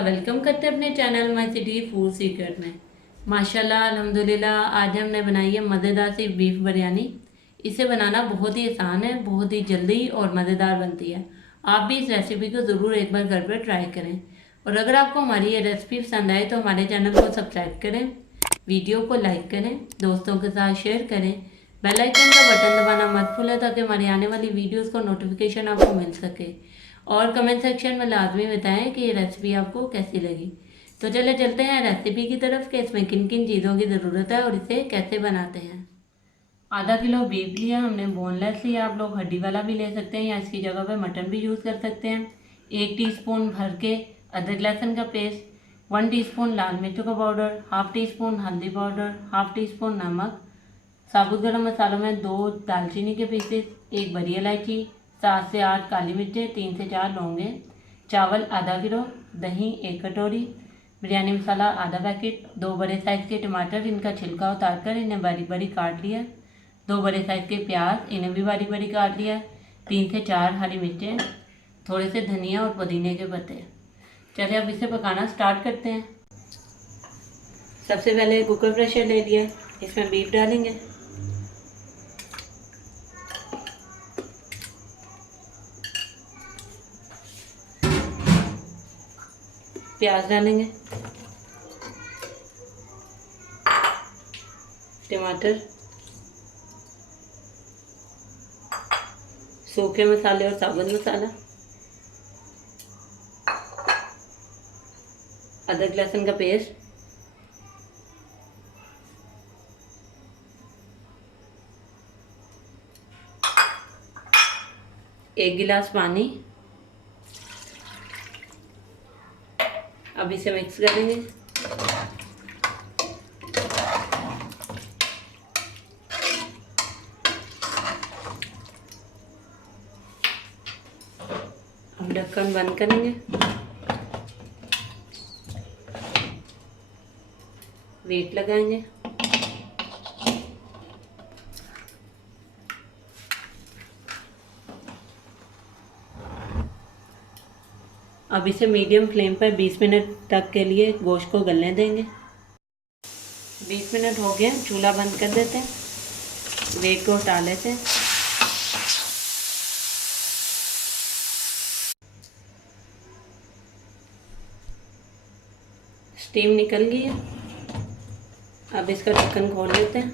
आपका वेलकम करते हैं अपने channel my city food secret में। माशाल्लाह अल्हम्दुलिल्लाह आज हमने बनाई है मज़ेदार सी बीफ बिरयानी। इसे बनाना बहुत ही आसान है, बहुत ही जल्दी और मज़ेदार बनती है। आप भी इस रेसिपी को ज़रूर एक बार घर पर ट्राई करें। और अगर आपको हमारी ये रेसिपी पसंद आए तो हमारे चैनल को सब्सक्राइब करें, वीडियो को लाइक करें, दोस्तों के साथ शेयर करें, बेल आइकन का बटन दबाना मत भूलें ताकि हमारी आने वाली वीडियोस को नोटिफिकेशन आपको मिल सके। और कमेंट सेक्शन में लाजमी बताएं कि ये रेसिपी आपको कैसी लगी। तो चले चलते हैं रेसिपी की तरफ कि इसमें किन किन चीज़ों की ज़रूरत है और इसे कैसे बनाते हैं। आधा किलो बीफ लिया हमने, बोनलेस लिया, आप लोग हड्डी वाला भी ले सकते हैं या इसकी जगह पे मटन भी यूज़ कर सकते हैं। 1 टीस्पून भर के अदरक लहसुन का पेस्ट, 1 टीस्पून लाल मिर्चों का पाउडर, हाफ टी स्पून हल्दी पाउडर, हाफ टी स्पून नमक, साबुत गरम मसालों में 2 दालचीनी के पीसेस, 1 बड़ी इलायची, 7 से 8 काली मिर्चें, 3 से 4 लौंगे, चावल आधा किलो, दही 1 कटोरी, बिरयानी मसाला आधा पैकेट, 2 बड़े साइज़ के टमाटर, इनका छिलका उतारकर इन्हें बारीक बारीक काट लिया, 2 बड़े साइज़ के प्याज, इन्हें भी बारीक बारीक काट लिया, 3 से 4 हरी मिर्चें, थोड़े से धनिया और पुदीने के पत्ते। चलिए अब इसे पकाना स्टार्ट करते हैं। सबसे पहले कुकर प्रेशर ले लिया, इसमें बीफ डालेंगे, प्याज डालेंगे, टमाटर, सूखे मसाले और साबुत मसाला, अदरक लहसुन का पेस्ट, एक गिलास पानी। अब इसे मिक्स करेंगे। अब ढक्कन बंद करेंगे, वेट लगाएंगे। अब इसे मीडियम फ्लेम पर 20 मिनट तक के लिए गोश्त को गलने देंगे। 20 मिनट हो गए, चूल्हा बंद कर देते हैं, वेट को हटा लेते हैं। स्टीम निकल गई है, अब इसका ढक्कन खोल लेते हैं।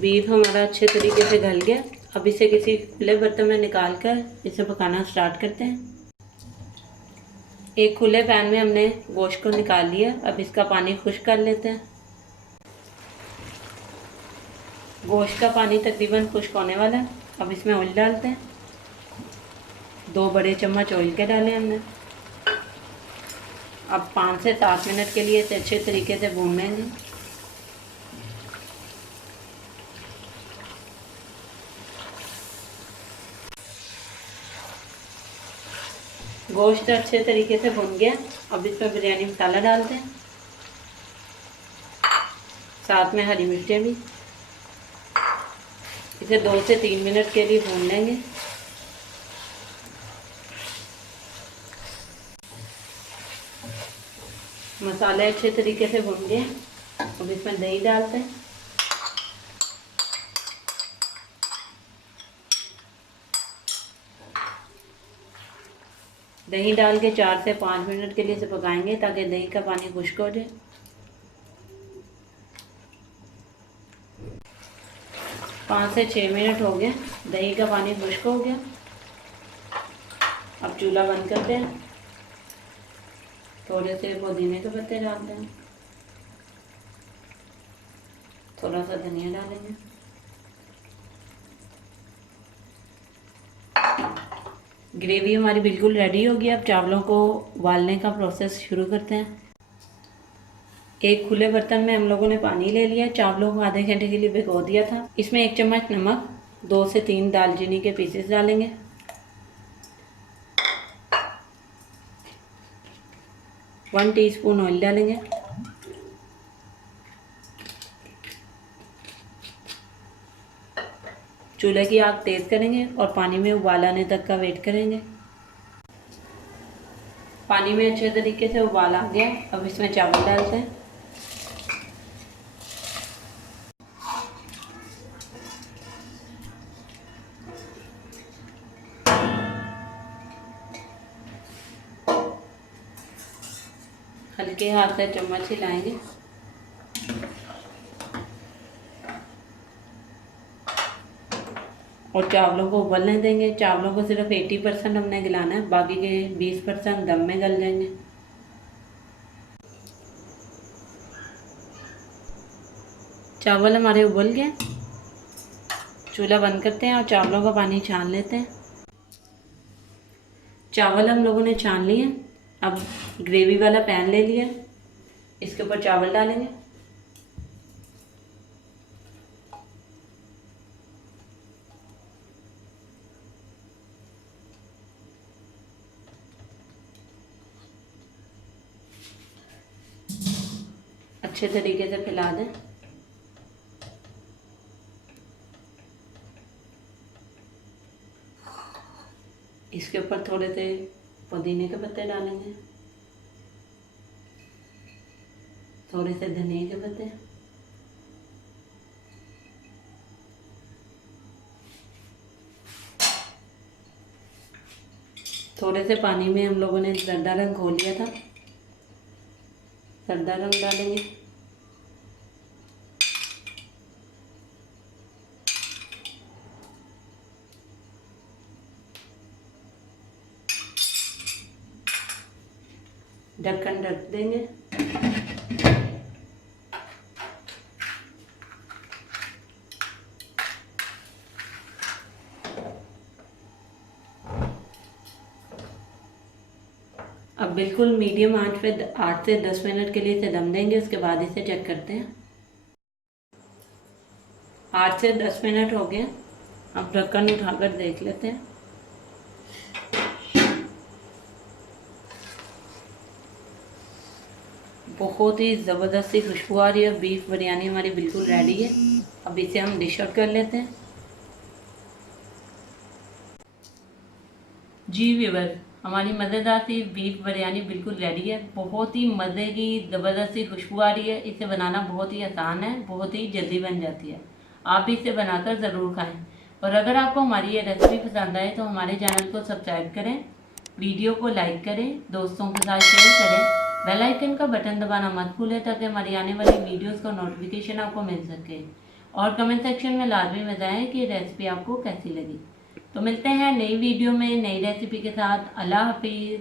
बीफ हमारा अच्छे तरीके से गल गया। अब इसे किसी खुले बर्तन में निकाल कर इसे पकाना स्टार्ट करते हैं। एक खुले पैन में हमने गोश्त को निकाल लिया, अब इसका पानी खुश्क कर लेते हैं। गोश्त का पानी तकरीबन खुश्क होने वाला है, अब इसमें ऑयल डालते हैं। 2 बड़े चम्मच ऑयल के डाले हमने। अब 5 से 7 मिनट के लिए इसे अच्छे तरीके से भून लेंगे। गोश्त अच्छे तरीके से भुन गया, अब इसमें बिरयानी मसाला डालते हैं, साथ में हरी मिर्चें भी। इसे 2 से 3 मिनट के लिए भून लेंगे। मसाले अच्छे तरीके से भुन गए, अब इसमें दही डालते हैं। दही डाल के 4 से 5 मिनट के लिए इसे पकाएंगे ताकि दही का पानी खुश्क हो जाए। 5 से 6 मिनट हो गए, दही का पानी खुश्क हो गया। अब चूल्हा बंद करते हैं, थोड़े से पुदीने के पत्ते डालते हैं, थोड़ा सा धनिया डालेंगे। ग्रेवी हमारी बिल्कुल रेडी होगी। अब चावलों को उबालने का प्रोसेस शुरू करते हैं। एक खुले बर्तन में हम लोगों ने पानी ले लिया, चावलों को आधे घंटे के लिए भिगो दिया था। इसमें 1 चम्मच नमक, 2 से 3 दालचीनी के पीसेस डालेंगे, 1 टीस्पून ऑयल डालेंगे, चूल्हे की आग तेज़ करेंगे और पानी में उबाल आने तक का वेट करेंगे। पानी में अच्छे तरीके से उबाल आ गया। अब इसमें चावल डालते हैं। हल्के हाथ से चम्मच हिलाएंगे। और चावलों को उबलने देंगे। चावलों को सिर्फ 80% हमने गलाना है, बाकी के 20% दम में गल जाएंगे। चावल हमारे उबल गए। चूल्हा बंद करते हैं और चावलों का पानी छान लेते हैं। चावल हम लोगों ने छान लिए। अब ग्रेवी वाला पैन ले लिया, इसके ऊपर चावल डालेंगे। अच्छे तरीके से फैला दें। इसके ऊपर थोड़े से पुदीने के पत्ते डालेंगे, थोड़े से धनिया के पत्ते, थोड़े से पानी में हम लोगों ने जर्दा रंग घोल लिया था, जर्दा रंग डालेंगे। ढक्कन ढक देंगे। अब बिल्कुल मीडियम आंच पे 8 से 10 मिनट के लिए इसे दम देंगे। उसके बाद इसे चेक करते हैं। 8 से 10 मिनट हो गए। अब ढक्कन उठाकर देख लेते हैं। बहुत ही ज़बरदस्त सी खुशबू आ रही है। बीफ बिरयानी हमारी बिल्कुल रेडी है। अब इसे हम डिश आउट कर लेते हैं। जी व्यूअर, हमारी मज़ेदार सी बीफ बिरयानी बिल्कुल रेडी है। बहुत ही मज़े की ज़बरदस्त सी खुशबू आ रही है। इसे बनाना बहुत ही आसान है, बहुत ही जल्दी बन जाती है। आप भी इसे बनाकर ज़रूर खाएं। और अगर आपको हमारी ये रेसिपी पसंद आए तो हमारे चैनल को सब्सक्राइब करें, वीडियो को लाइक करें, दोस्तों के साथ शेयर करें, बेल आइकन का बटन दबाना मत भूलें ताकि हमारी आने वाली वीडियोस का नोटिफिकेशन आपको मिल सके। और कमेंट सेक्शन में लाजमी बताएं कि रेसिपी आपको कैसी लगी। तो मिलते हैं नई वीडियो में नई रेसिपी के साथ। अल्लाह हाफिज़।